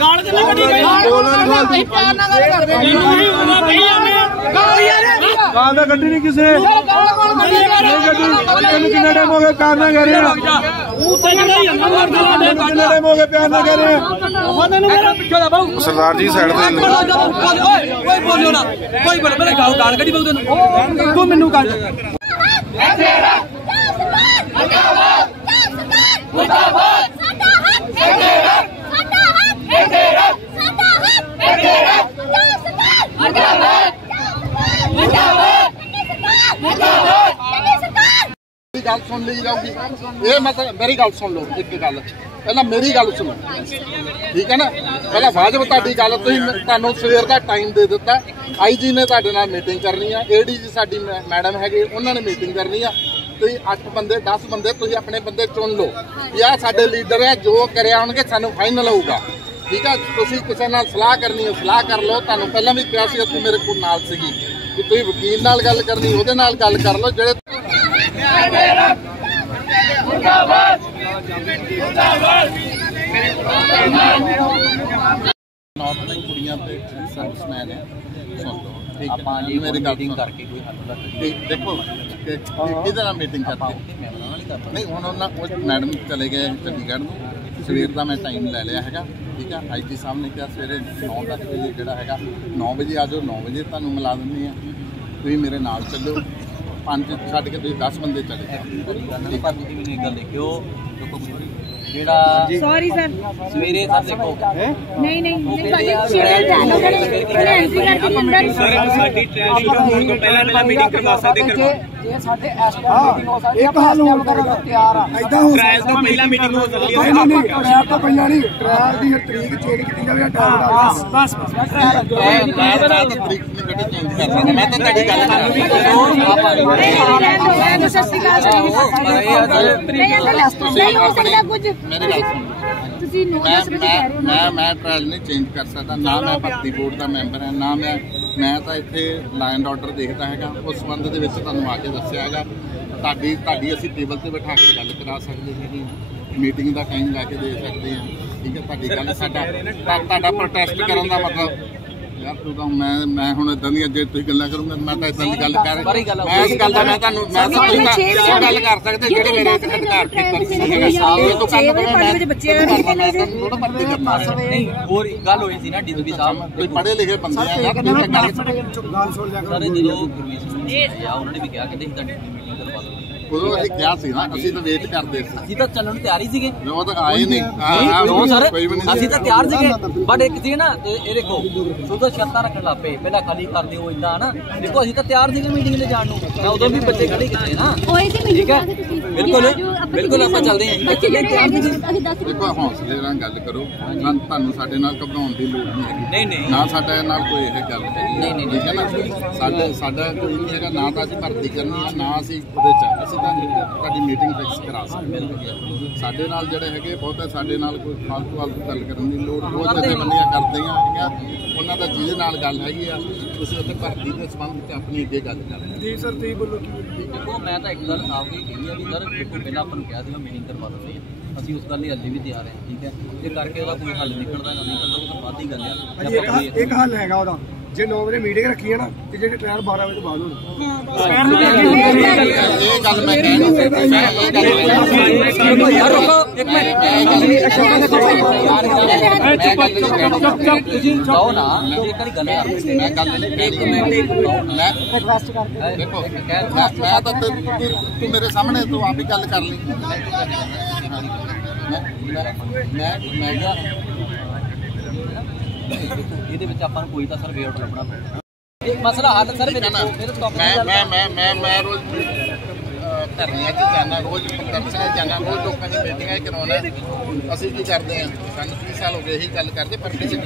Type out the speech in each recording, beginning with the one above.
गाल किन्ने कड्डी गई ਅਸੀਂ ਪਿਆਰ ਨਾਲ ਗੱਲ ਕਰਦੇ ਮੈਨੂੰ ਹੀ ਉਹਨਾਂ ਕਹੀ ਜਾਂਦੇ ਗਾਲ ਯਾਰ ਗਾਲ ਤਾਂ ਕੱਢੀ ਨਹੀਂ ਕਿਸੇ ਨਹੀਂ ਕੱਢੀ ਤੈਨੂੰ ਕਿੰਨਾ ਟਾਈਮ ਹੋ ਗਿਆ ਪਿਆਰ ਨਾਲ ਕਹਿ ਰਿਹਾ ਉਹ ਤਾਂ ਨਹੀਂ ਜਾਂਦਾ ਮਰਦਾ ਕਿੰਨਾ ਟਾਈਮ ਹੋ ਗਿਆ ਪਿਆਰ ਨਾਲ ਕਹਿ ਰਿਹਾ ਉਹਨਾਂ ਨੂੰ ਮੇਰਾ ਪਿੱਛੇ ਦਾ ਬਾਹੂ ਸਰਦਾਰ ਜੀ ਸਾਈਡ ਤੇ ਓਏ ਬੋਲਿਓ ਨਾ ਕੋਈ ਬੋਲ ਮੇਰੇ ਗਾਲ ਕੱਢੀ ਬਾਹੂ ਤੈਨੂੰ ਤੂੰ ਮੈਨੂੰ ਕੱਢ गल सुन ली जाऊगी ये मतलब मेरी गल सुन लो एक गल पहला मेरी गल सुनो ठीक है ना पहला वाजिब तुहाडी गल तुहानू सवेर का टाइम दे दिता आई जी ने तुहाडे नाल मीटिंग करनी है ADG साडी मैडम है उन्होंने मीटिंग करनी है तुसीं 8 बंदे 10 बंदे तुसीं अपने बंदे चुन लो या साडे लीडर है जो करिया होणगे सानू फाइनल होऊगा ठीक है तुसीं किसी नाल सलाह करनी है सलाह कर लो तुहानू पहला भी कहा सी तू मेरे कोल नाल सीगी कि तुसीं वकील नाल गल करनी उहदे नाल गल कर लो जेड़े कुड़ियां ते सर्विसमैन है सुन लो ठीक है मेरी मीटिंग करके कोई हल देखो किहदे नाल मीटिंग करके नहीं हुण मैडम चले गए चंडीगढ़ सवेर का मैं टाइम ले लिया है ठीक है IG साहब ने कहा सवेरे 9-10 बजे जोड़ा है 9 बजे आ जाओ 9 बजे तुहानू मिला दिंदी है तुसीं मेरे नाल चलो 5 छड्ड के तुसीं 10 बंदे चले जाओ सॉरी सर सवेरे सर देखो नहीं सर साडी ट्रेनिंग होण तो पहला मीटिंग करवा सकदे करवा जे साडे मीटिंग हो सकदी है हाल हो तैयार आ ऐदा हो ट्रायल तो पहला मीटिंग हो सकदी है नहीं ट्रायल तो पहला नहीं ट्रायल दी तरीक चेंज कीती जावे बस ट्रायल दा तरीक नहीं चेंज कर सकदा मैं तो ਤੁਹਾਡੀ ਗੱਲ मैं ट्रायल नहीं चेंज कर सकता ना मैं भर्ती बोर्ड का मैंबर है ना मैं तो इत्थे लैंड ऑर्डर देखता है उस संबंध के आके दस्या है असी टेबल से बैठा के गल करा सकते हैं मीटिंग का टाइम लैके दे सकते हैं ठीक है तुहाडी गल साडा प्रोटेस्ट करने का मतलब यार तू तो मैं हुण इदां दी जे तुसीं गल्लां करूंगा मैं तो इदां दी गल कर मैं इस गल दा मैं तुहानू मैं गल कर सकदे जेहड़े मेरे अधिकार तो कल मैं बच्चे नहीं और गल होई सी ना DCP साहब कोई पढ़े लिखे बंदे आ यार गल सुन जा करो जो गुरमीत सिंह उन्होंने भी कहा कि नहीं तुहाडी मीटिंग करवा दो उदों असीं क्या सी ना असीं तो वेट करदे सी असीं तो चलण तैयार ही सीगे वो तो आए नहीं हां सर असीं तो तैयार सीगे बट एक सी ना ये देखो सुधा शर्तां रखण लग पे पहला खाली कर दिओ इदां ना देखो असीं तो तैयार सीगे मीटिंग ले जाण नूं मैं उदों भी बच्चे खड़े कीते ना ठीक है बिल्कुल बिल्कुल आपां चलदे हां बच्चे तैयार सीगे देखो हौसले नाल गल करो तुहानू साडे नाल घबराउण दी लोड़ नहीं नहीं ना साडे नाल कोई इह गल नहीं ठीक है ना साडा कोई नहीं हैगा ना तां असीं भर्ती करनी है ना असीं उहदे च असीं ਤੁਹਾਡੀ ਮੀਟਿੰਗ ਫਿਕਸ ਕਰਾ ਸਕਦੇ ਸਾਡੇ ਨਾਲ ਜਿਹੜੇ ਹੈਗੇ ਬਹੁਤ ਸਾਡੇ ਨਾਲ ਕੋਈ ਫਾਲਤੂ ਗੱਲ ਕਰਨ ਦੀ ਲੋੜ ਬਹੁਤ ਜਥੇਬੰਦੀਆਂ ਕਰਦੀਆਂ ਹੈਗੀਆਂ ਉਹਨਾਂ ਦਾ ਜਿਹਦੇ ਨਾਲ ਗੱਲ ਹੈਗੀ ਆ ਤੁਸੀਂ ਉੱਥੇ ਭਰਤੀ ਦੇ ਸੰਬੰਧ ਵਿੱਚ ਆਪਣੀ ਅੱਗੇ ਗੱਲ ਕਰ ਜੀ ਸਰ ਤੁਸੀਂ ਬੋਲੋ ਕੀ ਦੇਖੋ ਮੈਂ ਤਾਂ ਇੱਕ ਗੱਲ ਸਾਫ਼ ਹੀ ਕਹੀ ਆ ਵੀ ਸਰ ਪਹਿਲਾਂ ਆਪਾਂ ਨੂੰ ਕਿਹਾ ਸੀ ਮੈਂ ਮੀਟਿੰਗ ਕਰਵਾ ਦਿੰਦੇ ਅਸੀਂ ਉਸ ਗੱਲ ਲਈ ਹੱਲੇ ਵੀ ਤਿਆਰ ਹਾਂ ਠੀਕ ਹੈ ਜੇ ਕਰਕੇ ਉਹਦਾ ਕੋਈ ਹੱਲ ਨਿਕਲਦਾ ਨਾ ਨਿਕਲਦਾ ਉਹ ਤਾਂ ਬਾਅਦ ਦੀ ਗੱਲ ਆ ਇੱਕ ਹੱਲ ਹੈਗਾ ਉਹਦਾ जे 9 बजे मीटिंग रखी है ना तो जो ट्रायल 12 बजे तो बाद मेरे सामने तो आप ही गल कर ली ਇਹਦੇ ਵਿੱਚ ਆਪਾਂ ਨੂੰ ਕੋਈ ਤਾਂ ਸਰ ਵੇਟ ਲੱਭਣਾ ਪਊਗਾ ਇਹ ਮਸਲਾ ਹੱਲ ਸਰ ਮੇਰੇ ਮੈਂ ਰੋਜ਼ ਧਰਨਿਆਂ 'ਚ ਜਾਣਾ ਰੋਜ਼ ਪ੍ਰਦਰਸ਼ਨਾਂ 'ਚ ਜਾਣਾ ਰੋਜ਼ ਲੋਕਾਂ ਦੀ ਮੀਟਿੰਗਾਂ ਕਰਾਉਣਾ ਅਸੀਂ ਕੀ ਕਰਦੇ ਹਾਂ ਸਾਨੂੰ 30 ਸਾਲ ਹੋ ਗਏ ਇਹੀ ਗੱਲ ਕਰਦੇ ਪਰ ਕਿਸੇ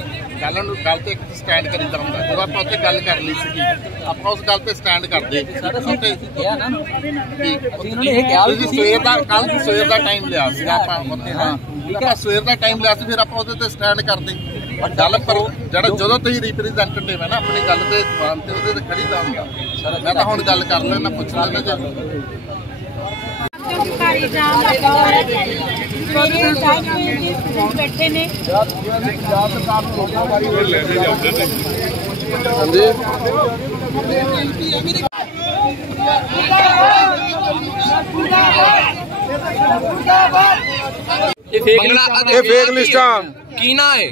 ਗੱਲ ਤੇ ਇੱਕ ਸਟੈਂਡ ਕਰੀਦਾ ਹੁੰਦਾ ਜਦੋਂ ਆਪਾਂ ਉੱਥੇ ਗੱਲ ਕਰ ਲਈ ਸੀਗੀ ਆਪਾਂ ਉਸ ਗੱਲ ਤੇ ਸਟੈਂਡ ਕਰਦੇ ਉੱਥੇ ਕਿਹਾ ਨਾ ਉਹਨਾਂ ਨੇ ਇਹ ਕਿਹਾ ਵੀ ਸਵੇਰ ਦਾ ਕੱਲ ਸਵੇਰ ਦਾ ਟਾਈਮ ਲਿਆ ਸੀਗਾ ਆਪਾਂ ਉੱਥੇ ਹਾਂ ਠੀਕ ਹੈ ਸਵੇਰ ਦਾ ਟਾਈਮ ਲਿਆ ਸੀ ਫਿਰ ਆਪਾਂ ਉਹਦੇ ਤੇ ਸਟੈਂਡ ਕਰਦੇ गल करो जरा जो तुम रिप्रजेंटेटिव है ना अपनी गल के जबान से वो खड़ी का होंगे मैं तो हम गल कर लेना पूछ लेना बैठे ने ਇਹ ਫੇਕ ਲਿਸਟਾਂ ਕੀ ਨਾ ਹੈ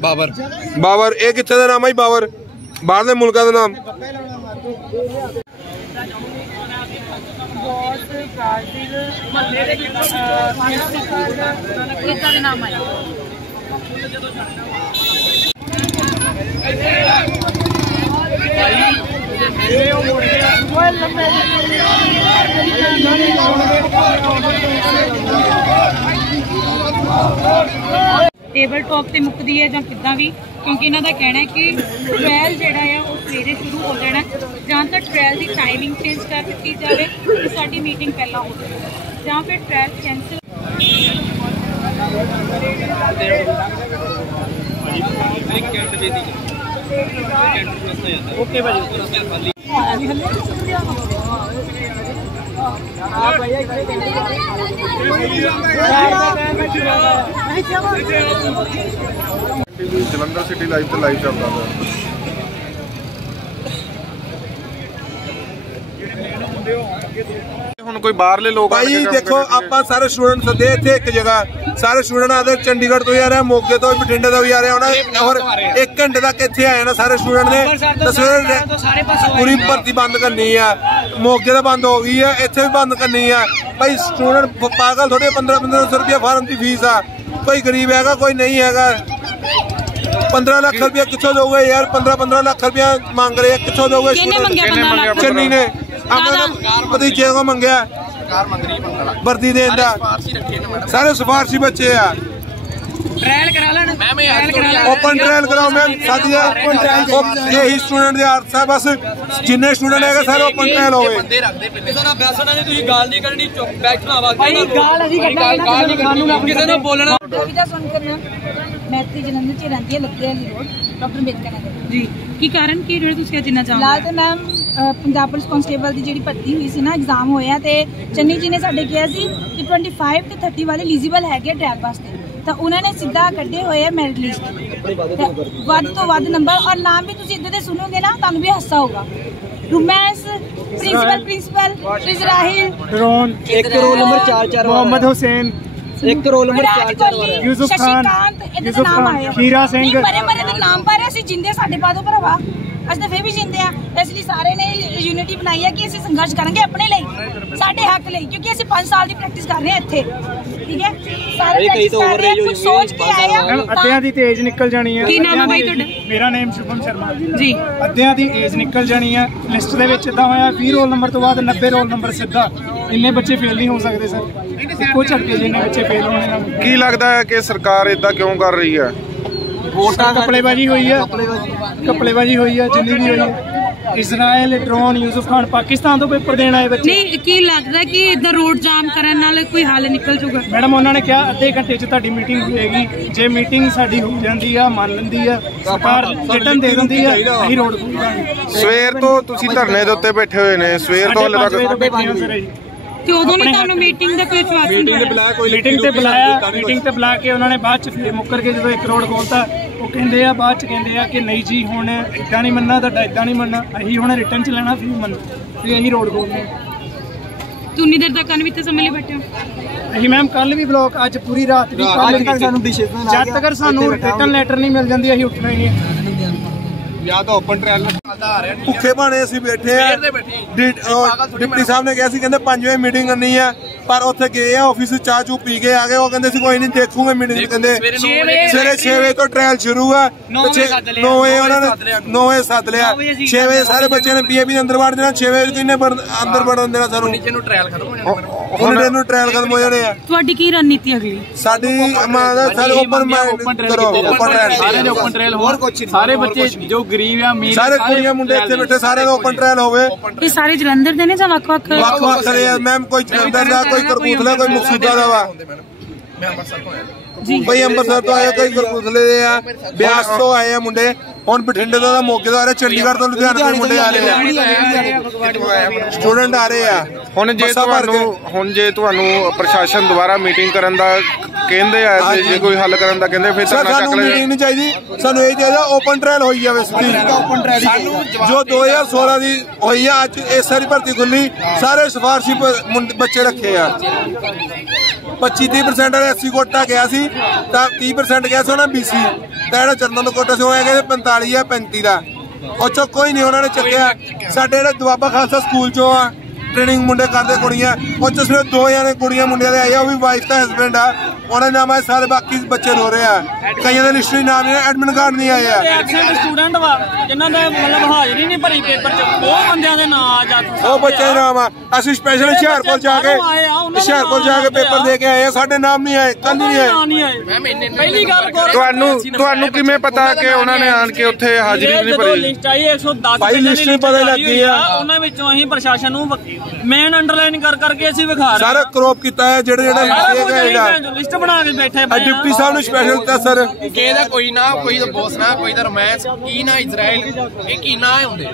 ਬਾਬਰ ਇਹ ਕਿੱਥੇ ਦਾ ਨਾਮ ਹੈ ਬਾਬਰ? ਬਾਹਰਲੇ ਮੁਲਕਾਂ ਦਾ ਨਾਮ? टेबल टॉप से मुकदी है जां किद्दां भी, क्योंकि इन्हां दा कहना है कि ट्रायल जिहड़ा है वो सवेरे शुरू हो जाना, जां तां ट्रायल की टाइमिंग चेंज कर दी जाए कि साडी मीटिंग पहला हो जाए, जां फिर ट्रायल कैंसिल। ओके भाई ਜਲੰਧਰ ਸਿਟੀ ਲਾਈਵ ਤੇ ਲਾਈਵ ਚੱਲਦਾ ਪਿਆ। ਹੁਣ ਕੋਈ ਬਾਹਰਲੇ ਲੋਕ ਭਾਈ ਦੇਖੋ ਆਪਾਂ ਸਾਰੇ ਸਟੂਡੈਂਟ ਸੱਦੇ ਇੱਥੇ ਇੱਕ ਜਗ੍ਹਾ, ਸਾਰੇ ਸਟੂਡੈਂਟ ਆਦੇ ਚੰਡੀਗੜ੍ਹ ਤੋਂ ਵੀ ਆ ਰਹੇ, ਮੋਗੇ ਤੋਂ, ਬਠਿੰਡੇ ਤੋਂ ਵੀ ਆ ਰਹੇ ਹੁਣ, ਔਰ 1 ਘੰਟੇ ਤੱਕ ਇੱਥੇ ਆਏ ਨਾ ਸਾਰੇ ਸਟੂਡੈਂਟ ਨੇ। ਸਵੇਰੇ ਪੂਰੀ ਭਰਤੀ ਬੰਦ ਕਰਨੀ ਆ, ਮੋਗੇ ਦਾ ਬੰਦ ਹੋ ਗਈ ਆ, ਇੱਥੇ ਵੀ ਬੰਦ ਕਰਨੀ ਆ। ਭਾਈ ਸਟੂਡੈਂਟ ਪਾਗਲ ਥੋੜੇ, 1500 ਰੁਪਇਆ ਫਾਰਮ ਦੀ ਫੀਸ ਆ। ਕੋਈ ਗਰੀਬ ਹੈਗਾ, ਕੋਈ ਨਹੀਂ ਹੈਗਾ। 15 ਲੱਖ ਰੁਪਇਆ ਕਿੱਥੋਂ ਦੋਗੇ ਯਾਰ? 15 ਲੱਖ ਰੁਪਇਆ ਮੰਗ ਰਹੇ, ਕਿੱਥੋਂ ਦੋਗੇ? ਚੰਨੀ ਨੇ ਭਤੀਜੇ को ਮੰਗਿਆ ਵਰਦੀ ਦੇਣ ਦਾ। ਸਾਰੇ ਸਿਫਾਰਸ਼ੀ ਬੱਚੇ ਆ। ट्रायल करा लेना ओपन ट्रायल कराओ मैम, साथिया यही स्टूडेंट दे अर्थ है, बस जिन्ने स्टूडेंट है सारे ओपन ट्रायल हो गए। ਬੰਦੇ ਰੱਖਦੇ ਕਿਸੇ ਨਾਲ ਬੈਸਣਾ ਨਹੀਂ, ਤੁਸੀਂ ਗੱਲ ਨਹੀਂ ਕਰਨੀ, ਚੁੱਪ ਬੈਠਣਾ ਵਾ। ਭਾਈ ਗਾਲ ਅਸੀਂ ਕੱਢਾਂਗੇ, ਕਿਸੇ ਨਾਲ ਬੋਲਣਾ। ਕਵਿਤਾ ਸੁਣ ਕਰਨਾ ਮੈਂ ਤੇ ਜਲੰਧਰ ਚ ਰਹਿੰਦੀ ਹੈ, ਲੱਗੇ ਵਾਲੀ ਰੋਡ, ਡਾਕਟਰ ਅੰਬੇਦਕਰ ਨਗਰ ਜੀ। ਕੀ ਕਾਰਨ ਕੀ ਜਿਹੜੇ ਤੁਸੀਂ ਅੱਜ ਨਾ ਚਾਹੋ? ਲਾਲ ਤੇ ਮੈਮ ਪੰਜਾਬ ਪੁਲਿਸ ਕਾਂਸਟੇਬਲ ਦੀ ਜਿਹੜੀ ਭਰਤੀ ਹੋਈ ਸੀ ਨਾ, ਐਗਜ਼ਾਮ ਹੋਇਆ ਤੇ ਚੰਨੀ ਜੀ ਨੇ ਸਾਡੇ ਕਿਹਾ ਸੀ ਕਿ 25 ਤੇ 30 ਵਾਲੇ ਐਲੀਜੀਬਲ ਹੈਗੇ ਟ੍ਰੈਕ ਵਾਸਤੇ, ਤਾਂ ਉਹਨਾਂ ਨੇ ਸਿੱਧਾ ਕੱਢੇ ਹੋਏ ਆ ਮੈਰਿਟ ਲਿਸਟ, ਵੱਧ ਤੋਂ ਵੱਧ ਨੰਬਰ ਔਰ ਨਾਮ ਵੀ ਤੁਸੀਂ ਇੱਦਾਂ ਦੇ ਸੁਣੋਗੇ ਨਾ ਤੁਹਾਨੂੰ ਵੀ ਹਾਸਾ ਹੋਗਾ। ਰੁਮੈਂਸ ਪ੍ਰਿੰਸੀਪਲ ਇਜ਼ਰਾਹਿਲ drone 1 crore number 4 Mohammad Hussain 1 crore number 4 Yusuf Khan Heera Singh ਮਰੇ ਦੇ ਨਾਮ ਪਾ ਰਹੇ, ਅਸੀਂ ਜਿੰਦੇ ਸਾਡੇ ਬਾਦੋਂ ਭਰਾਵਾ, ਅਸੀਂ ਤਾਂ ਫੇਰ ਵੀ ਜਿੰਦੇ ਆ। ਇਸ ਲਈ ਸਾਰੇ ਨੇ ਯੂਨਿਟੀ ਬਣਾਈ ਹੈ ਕਿ ਅਸੀਂ ਸੰਘਰਸ਼ ਕਰਾਂਗੇ ਆਪਣੇ ਲਈ, ਸਾਡੇ ਹੱਕ ਲਈ, ਕਿਉਂਕਿ ਅਸੀਂ 5 ਸਾਲ ਦੀ ਪ੍ਰੈਕਟਿਸ ਕਰ ਰਹੇ ਹਾਂ ਇੱਥੇ, ਠੀਕ ਹੈ? ਸਾਰੇ ਕਈ ਤਾਂ ਹੋਰ ਕੁਝ ਸੋਚ ਕੇ ਆਏ ਆ। ਅੱਧਿਆਂ ਦੀ ਤੇਜ਼ ਨਿਕਲ ਜਾਣੀ ਹੈ। ਕੀ ਨਾਮ ਹੈ ਬਾਈ ਤੁਹਾਡਾ? ਮੇਰਾ ਨਾਮ ਸ਼ੁਭਮ ਸ਼ਰਮਾ ਜੀ। ਅੱਧਿਆਂ ਦੀ ਏਜ ਨਿਕਲ ਜਾਣੀ ਹੈ। ਲਿਸਟ ਦੇ ਵਿੱਚ ਇਦਾਂ ਹੋਇਆ 20 ਰੋਲ ਨੰਬਰ ਤੋਂ ਬਾਅਦ 90 ਰੋਲ ਨੰਬਰ ਸਿੱਧਾ। ਇੰਨੇ ਬੱਚੇ ਫੇਲ ਨਹੀਂ ਹੋ ਸਕਦੇ ਸਰ, ਇੱਕੋ ਝਟਕੇ ਜਿੰਨੇ ਬੱਚੇ ਫੇਲ ਹੋਣੇ ਨਾਲ। ਕੀ ਲੱਗਦਾ ਹੈ ਕਿ ਸਰਕਾਰ ਇਦਾਂ ਕਿਉਂ ਕਰ ਰਹੀ ਹੈ? ਵੋਟਾਂ ਕਪੜੇਬਾਜੀ ਹੋਈ ਹੈ, ਕਪੜੇਬਾਜੀ ਹੋਈ ਹੈ ਜਿੰਨੀ ਵੀ ਹੋਈ ਹੈ। ਇਜ਼ਰਾइल ड्रोन यूसुफ खान पाकिस्तान तो पेपर देना है बच्चे। नहीं की लगता कि इधर रोड जाम करने नाल कोई हल निकल जूगा? मैडम उन्होंने कहा अद्धे घंटे च तुहाडी मीटिंग होएगी, जे मीटिंग साडी हो जाती है मान लैंदी है सरकार रिटर्न दे दिंदी है, असीं रोड खोल दांगे। ਸਵੇਰ ਤੋਂ ਤੁਸੀਂ ਧਰਨੇ ਦੇ ਉੱਤੇ ਬੈਠੇ ਹੋਏ ਨੇ, ਸਵੇਰ ਤੋਂ ਹਲੇ ਤੱਕ ਤੇ ਉਦੋਂ ਨਹੀਂ ਤੁਹਾਨੂੰ ਮੀਟਿੰਗ ਦਾ ਕੋਈ ਆਸ਼ਵਾਸਨ ਮੀਟਿੰਗ ਤੇ ਬੁਲਾ ਕੇ ਉਹਨਾਂ ਨੇ ਬਾਅਦ ਚ ਫਿਰ ਮੁੱਕਰ ਕੇ ਜਦੋਂ 1 ਕਰੋੜ ਖੋਲਤਾ, ਉਹ ਕਹਿੰਦੇ ਆ ਬਾਅਦ ਚ ਕਹਿੰਦੇ ਆ ਕਿ ਨਹੀਂ ਜੀ ਹੁਣ ਇਦਾਂ ਨਹੀਂ ਮੰਨਣਾ, ਤੁਹਾਡਾ ਇਦਾਂ ਨਹੀਂ ਮੰਨਣਾ, ਅਸੀਂ ਹੁਣ ਰਿਟਰਨ ਚ ਲੈਣਾ ਫਿਰ ਮੰਨ ਫਿਰ ਅਸੀਂ ਰੋਡ ਖੋਲਦੇ। ਤੂੰ ਉਨੀ ਦੇਰ ਤੱਕ ਵੀ ਤੇ ਸਮਝ ਲਈ ਬੈਠੇ ਹੋ? ਅਸੀਂ ਮੈਮ ਕੱਲ ਵੀ ਬਲੌਕ, ਅੱਜ ਪੂਰੀ ਰਾਤ ਵੀ, ਕੱਲ ਤੱਕ ਸਾਨੂੰ ਜਦ ਤੱਕ ਸਾਨੂੰ ਰਿਟਰਨ ਲੈਟਰ ਨਹੀਂ ਮਿਲ ਜਾਂਦੀ ਅਸੀਂ ਉੱਠਣਾ ਹੀ ਨਹੀਂ। ਜਾਂ ਤਾਂ ਓਪਨ ਟ੍ਰਾਇਲ ਭੁੱਖੇ ਭਾਣੇ ਅਸੀਂ ਬੈਠੇ ਆ। ਡਿਪਟੀ ਸਾਹਿਬ ਨੇ ਕਿਹਾ ਸੀ ਕਹਿੰਦੇ 5 ਵਜੇ ਮੀਟਿੰਗ ਕਰਨੀ ਆ, ਪਰ ਉੱਥੇ ਗਏ ਆ ਆਫਿਸ ਚਾਹ ਚੂ ਪੀ ਕੇ ਆ ਗਏ। ਉਹ ਕਹਿੰਦੇ ਸੀ ਕੋਈ ਨਹੀਂ ਦੇਖੂਗੇ ਮੀਟਿੰਗ, ਕਹਿੰਦੇ ਸਵੇਰੇ 6 ਵਜੇ ਤੋਂ ਟ੍ਰਾਇਲ ਸ਼ੁਰੂ ਆ। 9 ਵਜੇ ਉਹਨਾਂ ਨੇ 9 ਵਜੇ ਸੱਦ ਲਿਆ, 6 ਵਜੇ ਸਾਰੇ ਬੱਚਿਆਂ ਨੇ ਪੀਏਬੀ ਦੇ ਅੰਦਰ ਵੜ ਦੇਣਾ, 6 ਵਜੇ ਕਿੰਨੇ ਅੰਦਰ ਵੜਨ ਦੇਣਾ ਸਾਨੂੰ? ਹੁਣ ਟ੍ਰਾਇਲ ਖਤਮ ਹੋ ਜਾਣੇ ਆ। ਤੁਹਾਡੀ ਕੀ ਰਣਨੀਤੀ ਅਗਲੀ? ਸਾਡੀ ਸਾਰੇ ਓਪਨ ਕਰੋ, ਓਪਨ ਟ੍ਰਾਇਲ ਹੋਰ ਕੁਝ ਸਾਰੇ ਬੱਚੇ ਜੋ ਗਰੀਬ ਆ ਅਮੀਰ ਸਾਰੇ ਕੁੜੀਆਂ ਮੁੰਡੇ ਇੱਥੇ ਬੈਠੇ ਸਾਰੇ ਦਾ ਓਪਨ ਟ੍ਰਾਇਲ ਹੋਵੇ। ਇਹ ਸਾਰੇ ਜਲੰਧਰ ਦੇ ਨੇ ਜਾਂ ਵੱਖ-ਵੱਖ ਕਰੇ ਆ ਮੈਮ? ਕੋਈ ਜਲੰਧਰ ਦਾ, ਕੋਈ ਕਰਪੂਥਲਾ, ਕੋਈ ਮੁਕਤਸਰ ਦਾ ਵਾ। ਕੋਈ ਅੰਮ੍ਰਿਤਸਰ ਤੋਂ ਆਏ, ਕੋਈ ਕਰਪੂਥਲੇ ਦੇ ਆ, ਬਿਆਸ ਤੋਂ ਆਏ ਆ ਮੁੰਡੇ। ਹੁਣ ਬਠਿੰਡੇ ਤੋਂ ਮੋਗੇ ਤੋਂ ਆ ਰਹੇ, ਚੰਡੀਗੜ੍ਹ ਤੋਂ ਲੁਧਿਆਣੇ ਤੋਂ ਮੁੰਡੇ ਆ ਰਹੇ ਆ, ਸਟੂਡੈਂਟ ਆ ਰਹੇ ਆ। ਹੁਣ ਜੇ ਤੁਹਾਨੂੰ ਪ੍ਰਸ਼ਾਸਨ ਦੁਬਾਰਾ ਮੀਟਿੰਗ ਕਰਨ ਦਾ ਕਹਿੰਦੇ ਆ ਤੇ ਜੇ ਕੋਈ ਹੱਲ ਕਰਨ ਦਾ ਕਹਿੰਦੇ ਫਿਰ ਸਾਨੂੰ ਮੀਟਿੰਗ ਨਹੀਂ ਚਾਹੀਦੀ, ਸਾਨੂੰ ਇਹ ਚਾਹੀਦਾ ਓਪਨ ਟ੍ਰਾਇਲ ਹੋਈ ਜਾਵੇ ਸਿੱਧੀ। ਜੋ 2016 ਦੀ ਹੋਈ ਆ, ਅੱਜ ਇਸ ਸਾਰੀ ਭਰਤੀ ਖੁੱਲੀ, ਸਾਰੇ ਸਿਫਾਰਸ਼ੀ ਬੱਚੇ ਰੱਖੇ ਆ। 25-30% ਵਾਲੇ 80 ਕੋਟਾ ਗਿਆ ਸੀ ਤਾਂ 30% ਗਿਆ ਸੀ ਉਹਨਾਂ BC, ਤਾਂ ਜਿਹੜਾ ਜਨਰਲ ਦਾ ਕੋਟਾ ਸੀ ਉਹ ਹੈਗਾ 45 ਜਾਂ 35 ਦਾ, ਉਹ ਚੋਂ ਕੋਈ ਨਹੀਂ ਉਹਨਾਂ ਨੇ ਚੱਕਿਆ। ਸਾਡੇ ਜਿਹੜੇ ਦੁਆਬਾ ਖਾਲਸਾ ਸਕੂਲ ਚੋਂ ਆ ट्रेनिंग मुंडे करते कुड़ियां, और सिर्फ 2 जने कुड़ियां मुंडे दे आए, वो भी वाइफ का हस्बैंड है, उन्होंने नाम है, सारे बाकी बच्चे रो रहे हैं, कई का लिस्टरी नाम नहीं, एडमिट कार्ड नहीं आया। स्टूडेंट वा जिन्हां दा मतलब हाजरी नहीं भरी पेपर च, वो बंदियां दे नाम आ जाते, वो बच्चे दे नाम आ। ਅਸੀਂ स्पेशल ਹੁਸ਼ਿਆਰਪੁਰ ਜਾ ਕੇ ਪੇਪਰ ਦੇ ਕੇ ਆਏ ਆ, ਸਾਡੇ ਨਾਮ ਨਹੀਂ ਆਏ, ਕੱਲ ਨਹੀਂ ਆਏ। ਪਹਿਲੀ ਗੱਲ ਤੁਹਾਨੂੰ ਕਿਵੇਂ ਪਤਾ ਕਿ ਉਹਨਾਂ ਨੇ ਆਣ ਕੇ ਉੱਥੇ ਹਾਜ਼ਰੀ ਨਹੀਂ ਭਰੀ? ਲਿਸਟ ਆਈ 110 ਭਾਈ ਲਿਸਟ ਨਹੀਂ ਪਤਾ ਲੱਗੀ ਆ, ਉਹਨਾਂ ਵਿੱਚੋਂ ਅਸੀਂ ਪ੍ਰਸ਼ਾਸਨ ਨੂੰ ਮੇਨ ਅੰਡਰਲਾਈਨ ਕਰਕੇ ਅਸੀਂ ਵਿਖਾ ਰਹੇ ਸਾਰਾ ਕ੍ਰੋਪ ਕੀਤਾ ਹੈ, ਜਿਹੜੇ ਲਿਸਟ ਬਣਾ ਕੇ ਬੈਠੇ ਪਏ ਡਿਪਟੀ ਸਾਹਿਬ ਨੂੰ ਸਪੈਸ਼ਲ ਦਿੱਤਾ ਸਰ। ਕਿਹਦਾ ਕੋਈ ਨਾ, ਕੋਈ ਤਾਂ ਬੋਸ ਨਾ, ਕੋਈ ਤਾਂ ਰਮੈਸ ਕੀ ਨਾ, ਇਜ਼ਰਾਈਲ ਇਹ ਕੀ ਨਾ ਹੁੰਦੇ,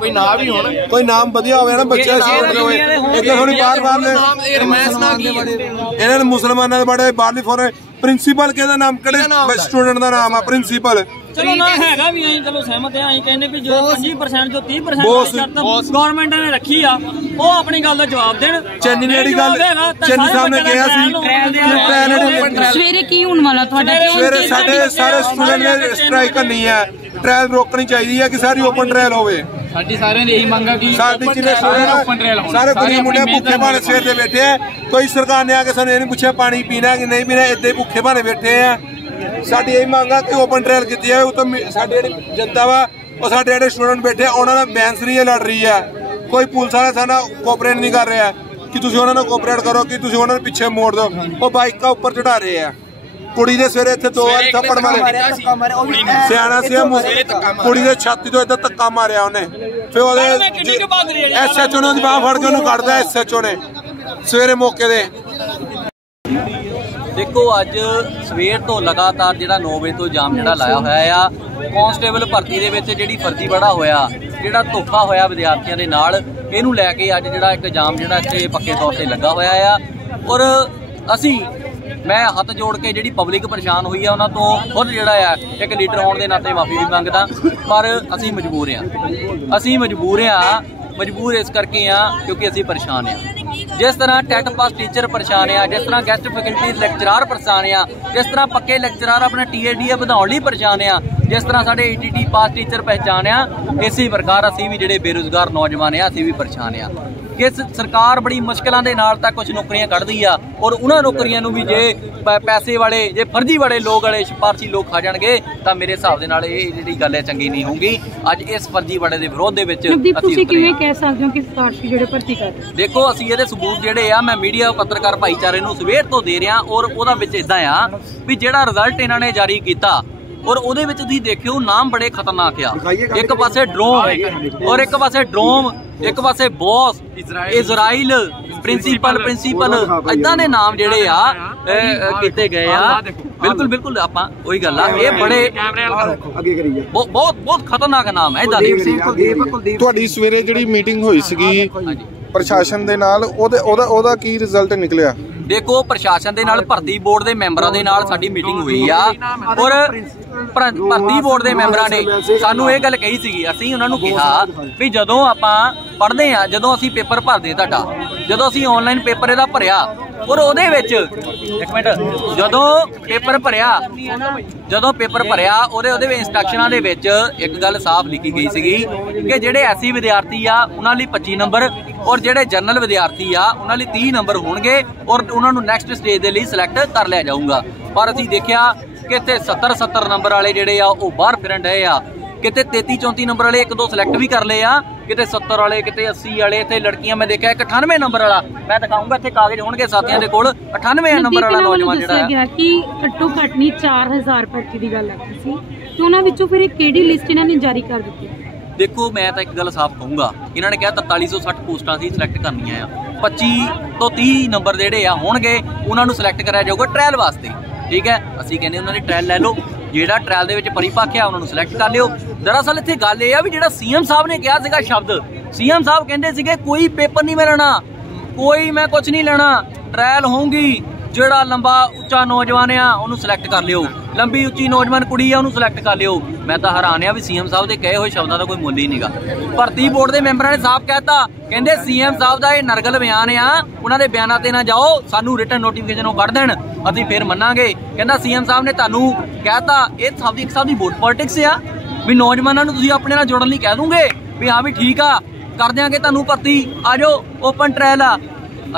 ਕੋਈ ਨਾ ਵੀ ਹੋਣ, ਕੋਈ ਨਾਮ ਵਧੀਆ ਹੋਵੇ ਨਾ, ਬੱਚੇ ਹੋਏ ਇੱਕ ਥੋੜੀ ਬਾਰ-ਬਾਰ ਨੇ ਰਮੈਸ ਨਾ ਕੀ ਇਹਨਾਂ ਨੇ ਮੁਸਲਮਾਨਾਂ ਦੇ ਬੜੇ ਬਾਹਰਲੀ ਫੋਰਨ ਪ੍ਰਿੰਸੀਪਲ ਕਿਹਦਾ ਨਾਮ, ਕਿਹੜੇ ਸਟੂਡੈਂਟ ਦਾ ਨਾਮ ਆ ਪ੍ਰਿੰਸੀਪਲ। ਚਲੋ ਨਾ ਹੈਗਾ ਵੀ ਅਸੀਂ ਚਲੋ ਸਹਿਮਤ ਆ, ਅਸੀਂ ਕਹਿੰਦੇ ਵੀ ਜੋ 25% ਜੋ 30% ਸ਼ਰਤ ਗਵਰਨਮੈਂਟ ਨੇ ਰੱਖੀ ਆ, ਉਹ ਆਪਣੀ ਗੱਲ ਦਾ ਜਵਾਬ ਦੇਣ। ਚੰਨੀ ਨੇ ਗੱਲ ਚੰਨੀ ਸਾਹਿਬ ਨੇ ਕਿਹਾ ਸੀ ਸਵੇਰੇ ਕੀ ਹੋਣ ਵਾਲਾ ਤੁਹਾਡਾ? ਸਵੇਰੇ ਸਾਡੇ ਸਾਰੇ ਸਟੂਡੈਂਟ ਨੇ ਸਟ੍ਰਾਈਕ ਕਰਨੀ ਹੈ, ਟ੍ਰਾਇਲ ਰੋਕਣੀ ਚਾਹੀਦੀ ਹੈ ਕਿ ਸਾਰੀ ਓਪਨ ਟ੍ਰਾਇਲ ਹੋਵੇ। ਸਾਡੀ ਸਾਰਿਆਂ ਦੀ ਇਹੀ ਮੰਗ ਆ ਕਿ ਸਾਡੀ ਜਿਹੜੇ ਓਪਨ ਟ੍ਰਾਇਲ ਹੋਣ, ਸਾਰੇ ਕੁੜੀ ਮੁੰਡੇ ਭੁੱਖੇ ਭਾਣੇ ਸਵੇਰ ਦੇ ਬੈਠੇ ਆ, ਕੋਈ ਸਰਕਾਰ ਨੇ ਆ ਕੇ ਸਾਨੂੰ ਇਹ ਨਹੀਂ ਪੁੱਛਿਆ ਪਾਣੀ ਪੀਣਾ ਕਿ ਨਹੀਂ ਪੀਣਾ, ਏਦਾਂ ਹੀ ਭੁੱਖੇ ਭਾਣੇ ਬੈਠੇ ਆ। ਸਾਡੀ ਇਹ ਮੰਗ ਆ ਕਿ ਓਪਨ ਟ੍ਰਾਇਲ ਕੀਤੀ ਜਾਵੇ। ਉਹ ਤਾਂ ਸਾਡੀ ਜਿਹੜੀ ਜਨਤਾ ਵਾ, ਉਹ ਸਾਡੇ ਜਿਹੜੇ ਸਟੂਡੈਂਟ ਬੈਠੇ ਉਹਨਾਂ ਦਾ ਬੈਂਸਰੀ ਲੜ ਰਹੀ ਆ, ਕੋਈ ਪੁਲਿਸ ਵਾਲਾ ਸਾਡਾ ਕੋਆਪਰੇਟ ਨਹੀਂ ਕਰ ਰਿਹਾ ਕਿ ਤੁਸੀਂ ਉਹਨਾਂ ਨਾਲ ਕੋਆਪਰੇਟ ਕਰੋ, ਕਿ ਤੁਸੀਂ ਉਹਨਾਂ ਨੂੰ ਪਿੱਛੇ ਮੋੜ ਦਿਓ। ਉਹ ਬਾਈਕਾਂ ਉੱਪਰ ਚੜਾ ਰਹੇ ਆ, ਕੁੜੀ ਦੇ ਸਵੇਰੇ ਇੱਥੇ 2 ਵਾਰ ਥੱਪੜ ਮਾਰੇ, ਸਿਆਣਾ ਸੀ ਕੁੜੀ ਦੇ ਛਾਤੀ ਤੋਂ ਏਦਾਂ ਧੱਕਾ ਮਾਰਿਆ ਉਹਨੇ, ਫਿਰ ਉਹਦੇ SHO ਨੇ ਉਹਦੀ ਬਾਂਹ ਫੜ ਕੇ ਉਹਨੂੰ ਕੱਢਦਾ, SHO ਨੇ ਸਵੇਰੇ ਮੌਕੇ ਦੇ। देखो ਅੱਜ ਸਵੇਰ ਤੋਂ ਲਗਾਤਾਰ ਜਿਹੜਾ 9 ਵਜੇ ਤੋਂ ਜਾਮ ਜਿਹੜਾ ਲਾਇਆ ਹੋਇਆ ਆ, ਕਾਂਸਟੇਬਲ ਭਰਤੀ ਦੇ ਵਿੱਚ ਜਿਹੜੀ ਫਰਜ਼ੀਵਾੜਾ ਹੋਇਆ, ਜਿਹੜਾ ਧੋਖਾ ਹੋਇਆ ਵਿਦਿਆਰਥੀਆਂ ਦੇ ਨਾਲ, ਇਹਨੂੰ ਲੈ ਕੇ ਅੱਜ ਜਿਹੜਾ ਇੱਕ ਜਾਮ ਜਿਹੜਾ ਇੱਥੇ ਪੱਕੇ ਤੌਰ ਤੇ ਲੱਗਾ ਹੋਇਆ ਆ। ਔਰ ਮੈਂ ਹੱਥ ਜੋੜ ਕੇ ਜਿਹੜੀ ਪਬਲਿਕ ਪਰੇਸ਼ਾਨ ਹੋਈ ਆ ਉਹਨਾਂ ਤੋਂ ਖੁਦ ਜਿਹੜਾ ਆ ਇੱਕ ਲੀਡਰ ਹੋਣ ਦੇ ਨਾਤੇ ਮਾਫੀ ਵੀ ਮੰਗਦਾ, ਪਰ ਅਸੀਂ ਮਜਬੂਰ ਆ। ਮਜਬੂਰ ਇਸ ਕਰਕੇ ਆ ਕਿਉਂਕਿ ਅਸੀਂ ਪਰੇਸ਼ਾਨ ਆ। ਜਿਸ ਤਰ੍ਹਾਂ ਟੈਟ ਪਾਸ ਟੀਚਰ ਪਰੇਸ਼ਾਨ ਆ, ਜਿਸ ਤਰ੍ਹਾਂ ਗੈਸਟ ਫੈਕਲਟੀ ਲੈਕਚਰਾਰ ਪਰੇਸ਼ਾਨ ਆ, ਜਿਸ ਤਰ੍ਹਾਂ ਪੱਕੇ ਲੈਕਚਰਾਰ ਆਪਣੇ TADA ਵਧਾਉਣ ਲਈ ਪਰੇਸ਼ਾਨ ਆ, ਜਿਸ ਤਰ੍ਹਾਂ ਸਾਡੇ ETT ਪਾਸ ਟੀਚਰ ਪਹਿਚਾਨ ਆ, ਇਸੇ ਪ੍ਰਕਾਰ ਅਸੀਂ ਵੀ ਜਿਹੜੇ ਬੇਰੁਜ਼ਗਾਰ ਨੌਜਵਾਨ ਆ ਅਸੀਂ ਵੀ ਪਰੇਸ਼ਾਨ ਆ ਕਿ ਸਰਕਾਰ ਬੜੀ ਮੁਸ਼ਕਿਲਾਂ ਦੇ ਨਾਲ ਤਾਂ ਕੁਝ ਨੌਕਰੀਆਂ ਕੱਢਦੀ ਆ, ਔਰ ਉਹਨਾਂ ਨੌਕਰੀਆਂ ਨੂੰ ਵੀ ਜੇ ਪੈਸੇ ਵਾਲੇ, ਜੇ ਫਰਜ਼ੀ ਵਾਲੇ ਲੋਕ ਵਾਲੇ ਸਿਫਾਰਸ਼ੀ ਲੋਕ ਖਾ ਜਾਣਗੇ ਤਾਂ ਮੇਰੇ ਹਿਸਾਬ ਦੇ ਨਾਲ ਇਹ ਜਿਹੜੀ ਗੱਲ ਹੈ ਚੰਗੀ ਨਹੀਂ ਹੋਊਗੀ। ਅੱਜ ਇਸ ਫਰਜ਼ੀ ਵਾਲੇ ਦੇ ਵਿਰੋਧ ਦੇ ਵਿੱਚ ਤੁਸੀਂ ਕਿਵੇਂ ਕਹਿ ਸਕਦੇ ਹੋ ਕਿ ਸਿਫਾਰਸ਼ੀ ਜਿਹੜੇ ਭਰਤੀ ਕਰ ਰਹੇ? ਦੇਖੋ ਅਸੀਂ ਇਹਦੇ ਸਬੂਤ ਜਿਹੜੇ ਆ ਮੈਂ ਮੀਡੀਆ ਪੱਤਰਕਾਰ ਭਾਈਚਾਰੇ ਨੂੰ ਸਵੇਰ ਤੋਂ ਦੇ ਰਿਹਾ, ਔਰ ਉਹਦਾ ਵਿੱਚ ਇਦਾਂ ਆ ਵੀ ਜਿਹੜਾ ਰਿਜ਼ਲਟ ਇਹਨਾਂ ਨੇ ਜਾਰੀ ਕੀਤਾ ਔਰ ਉਹਦੇ ਵਿੱਚ ਤੁਸੀਂ ਦੇਖਿਓ ਨਾਮ ਬੜੇ ਖਤਰਨਾਕ ਆ। ਇੱਕ ਪਾਸੇ ਡਰੋਮ ਔਰ ਇੱਕ ਪਾਸੇ ਇੱਕ ਪਾਸੇ ਬੌਸ, ਇਜ਼ਰਾਈਲ, ਪ੍ਰਿੰਸੀਪਲ ਏਦਾਂ ਦੇ ਨਾਮ ਜਿਹੜੇ ਆ ਕੀਤੇ ਗਏ ਆ। ਬਿਲਕੁਲ ਆਪਾਂ ਉਹੀ ਗੱਲ ਆ, ਇਹ ਬੜੇ ਬਹੁਤ ਖਤਰਨਾਕ ਨਾਮ ਹੈ ਏਦਾਂ ਦੇ। ਤੁਹਾਡੀ ਸਵੇਰੇ ਜਿਹੜੀ ਮੀਟਿੰਗ ਹੋਈ ਸੀਗੀ ਪ੍ਰਸ਼ਾਸਨ ਦੇ ਨਾਲ, ਉਹਦਾ ਕੀ ਰਿਜ਼ਲਟ ਨਿਕਲਿਆ? ਦੇਖੋ ਪ੍ਰਸ਼ਾਸਨ ਦੇ ਨਾਲ, ਭਰਤੀ ਬੋਰਡ ਦੇ ਮੈਂਬਰਾਂ ਦੇ ਨਾਲ ਸਾਡੀ ਮੀਟਿੰਗ ਹੋਈ ਆ, ਔਰ ਭਰਤੀ ਬੋਰਡ ਦੇ ਮੈਂਬਰਾਂ ਨੇ ਸਾਨੂੰ ਇਹ ਗੱਲ ਕਹੀ ਸੀਗੀ। ਅਸੀਂ ਉਹਨਾਂ ਨੂੰ ਕਿਹਾ ਵੀ ਜਦੋਂ ਆਪਾਂ ਪੜ੍ਹਦੇ ਆ, ਜਦੋਂ ਅਸੀਂ ਪੇਪਰ ਭਰਦੇ ਤੁਹਾਡਾ, ਜਦੋਂ ਅਸੀਂ ਆਨਲਾਈਨ ਪੇਪਰ ਇਹਦਾ ਭਰਿਆ, ਔਰ ਉਹਦੇ ਵਿੱਚ ਜਦੋਂ ਪੇਪਰ ਭਰਿਆ ਉਹਦੇ ਇੰਸਟਰਕਸ਼ਨਾਂ ਦੇ ਵਿੱਚ ਇੱਕ ਗੱਲ ਸਾਫ਼ ਲਿਖੀ ਗਈ ਸੀਗੀ ਕਿ ਜਿਹੜੇ SC ਵਿਦਿਆਰਥੀ ਆ ਉਹਨਾਂ ਲਈ 25 ਨੰਬਰ ਔਰ ਜਿਹੜੇ ਜਨਰਲ ਵਿਦਿਆਰਥੀ ਆ ਉਹਨਾਂ ਲਈ 30 ਨੰਬਰ ਹੋਣਗੇ, ਔਰ ਉਹਨਾਂ ਨੂੰ ਨੈਕਸਟ ਸਟੇਜ ਦੇ ਲਈ ਸਿਲੈਕਟ ਕਰ ਲਿਆ ਜਾਊਗਾ। ਪਰ ਅਸੀਂ ਦੇਖਿਆ ਕਿ ਇੱਥੇ 70 ਨੰਬਰ ਵਾਲੇ ਜਿਹੜੇ ਆ ਉਹ ਬਾਹਰ ਫਿਰਨ ਡਏ ਆ, ਕਿਤੇ 33-34 ਨੰਬਰ ਵਾਲੇ 1-2 ਸਿਲੈਕਟ ਵੀ ਕਰ ਲਏ ਆ, ਕਿਤੇ 70 ਵਾਲੇ, ਕਿਤੇ 80 ਵਾਲੇ। ਇੱਥੇ ਲੜਕੀਆਂ ਮੈਂ ਦੇਖਿਆ 98 ਨੰਬਰ ਵਾਲਾ, ਮੈਂ ਦਿਖਾਊਂਗਾ ਇੱਥੇ ਕਾਗਜ਼ ਹੋਣਗੇ ਸਾਥੀਆਂ ਦੇ ਕੋਲ, 98 ਨੰਬਰ ਵਾਲਾ ਨੌਜਵਾਨ ਜਿਹੜਾ ਹੈ ਕਿ ਘੱਟੋ ਘੱਟ ਨਹੀਂ 4000 ਭਰਤੀ ਦੀ ਗੱਲ ਆਖੀ ਸੀ, ਤੇ ਉਹਨਾਂ ਵਿੱਚੋਂ ਫਿਰ ਕਿਹੜੀ ਲਿਸਟ ਇਹਨਾਂ ਨੇ ਜਾਰੀ ਕਰ ਦਿੱਤੀ? ਦੇਖੋ ਮੈਂ ਤਾਂ ਇੱਕ ਗੱਲ ਸਾਫ਼ ਕਹੂੰਗਾ, ਇਹਨਾਂ ਨੇ ਕਿਹਾ 4360 ਪੋਸਟਾਂ ਸੀ ਸਿਲੈਕਟ ਕਰਨੀਆਂ ਆ, 25 ਤੋਂ 30 ਨੰਬਰ ਜਿਹੜੇ ਆ ਹੋਣਗੇ ਉਹਨਾਂ ਨੂੰ ਸਿਲੈਕਟ ਕਰਾਇਆ ਜਾਊਗਾ ਟ੍ਰਾਇਲ ਵਾਸਤੇ। ਠੀਕ ਹੈ, ਅਸੀਂ ਕਹਿੰਦੇ ਉਹਨਾਂ ਦੀ ਟ੍ਰਾਇਲ ਲੈ ਲਓ, ਜਿਹੜਾ ਟ੍ਰਾਇਲ ਦੇ ਵਿੱਚ ਪਰਿਪੱਖ ਆ ਉਹਨਾਂ ਨੂੰ ਸਿਲੈਕਟ ਕਰ ਲਿਓ। ਦਰਅਸਲ ਇੱਥੇ ਗੱਲ ਇਹ ਆ ਵੀ ਜਿਹੜਾ ਸੀਐਮ ਸਾਹਿਬ ਨੇ ਕਿਹਾ ਸੀਗਾ ਸ਼ਬਦ, ਸੀਐਮ ਸਾਹਿਬ ਕਹਿੰਦੇ ਸੀਗੇ ਕੋਈ ਪੇਪਰ ਨਹੀਂ ਮਿਲਣਾ, ਕੋਈ ਮੈਂ ਕੁਝ ਨਹੀਂ ਲੈਣਾ, ਟ੍ਰਾਇਲ ਹੋਊਗੀ, ਜਿਹੜਾ ਲੰਬਾ ਉੱਚਾ ਨੌਜਵਾਨ ਆ ਉਹਨੂੰ ਸਿਲੈਕਟ ਕਰ ਲਿਓ, ਲੰਬੀ ਉੱਚੀ ਨੌਜਵਾਨ ਕੁੜੀ ਆ ਉਹਨੂੰ ਸਿਲੈਕਟ ਕਰ ਲਿਓ। ਮੈਂ ਤਾਂ ਹੈਰਾਨ ਆ ਵੀ ਸੀਐਮ ਸਾਹਿਬ ਦੇ ਕਹੇ ਹੋਏ ਸ਼ਬਦਾਂ ਦਾ ਕੋਈ ਮੁੱਲ ਹੀ ਨਹੀਂਗਾ। ਭਰਤੀ ਬੋਰਡ ਦੇ ਮੈਂਬਰਾਂ ਨੇ ਸਾਫ਼ ਕਹਿਤਾ, ਕਹਿੰਦੇ ਸੀਐਮ ਸਾਹਿਬ ਦਾ ਇਹ ਨਰਗਲ ਬਿਆਨ ਆ, ਉਹਨਾਂ ਦੇ ਬਿਆਨਾਂ ਤੇ ਨਾ ਜਾਓ, ਸਾਨੂੰ ਰਿਟਨ ਨੋਟੀਫਿਕੇਸ਼ਨ ਉਹ ਕੱਢ ਦੇਣ, ਅਸੀਂ ਫਿਰ ਮੰਨਾਂਗੇ। ਕਹਿੰਦਾ ਸੀਐਮ ਸਾਹਿਬ ਨੇ ਤੁਹਾਨੂੰ ਕਹਿਤਾ, ਇਹ ਸਭ ਇੱਕ ਸਾਹਿਬ ਦੀ ਵੋਟ ਪੋਲਿਟਿਕਸ ਆ ਵੀ ਨੌਜਵਾਨਾਂ ਨੂੰ ਤੁਸੀਂ ਆਪਣੇ ਨਾਲ ਜੋੜਨ ਲਈ ਕਹਿ ਦੂੰਗੇ ਵੀ ਹਾਂ ਵੀ ਠੀਕ ਆ ਕਰ ਦਿਆਂਗੇ ਤੁਹਾਨੂੰ ਭਰਤੀ, ਆ ਜਾਓ ਓਪਨ ਟ੍ਰਾਇਲ ਆ।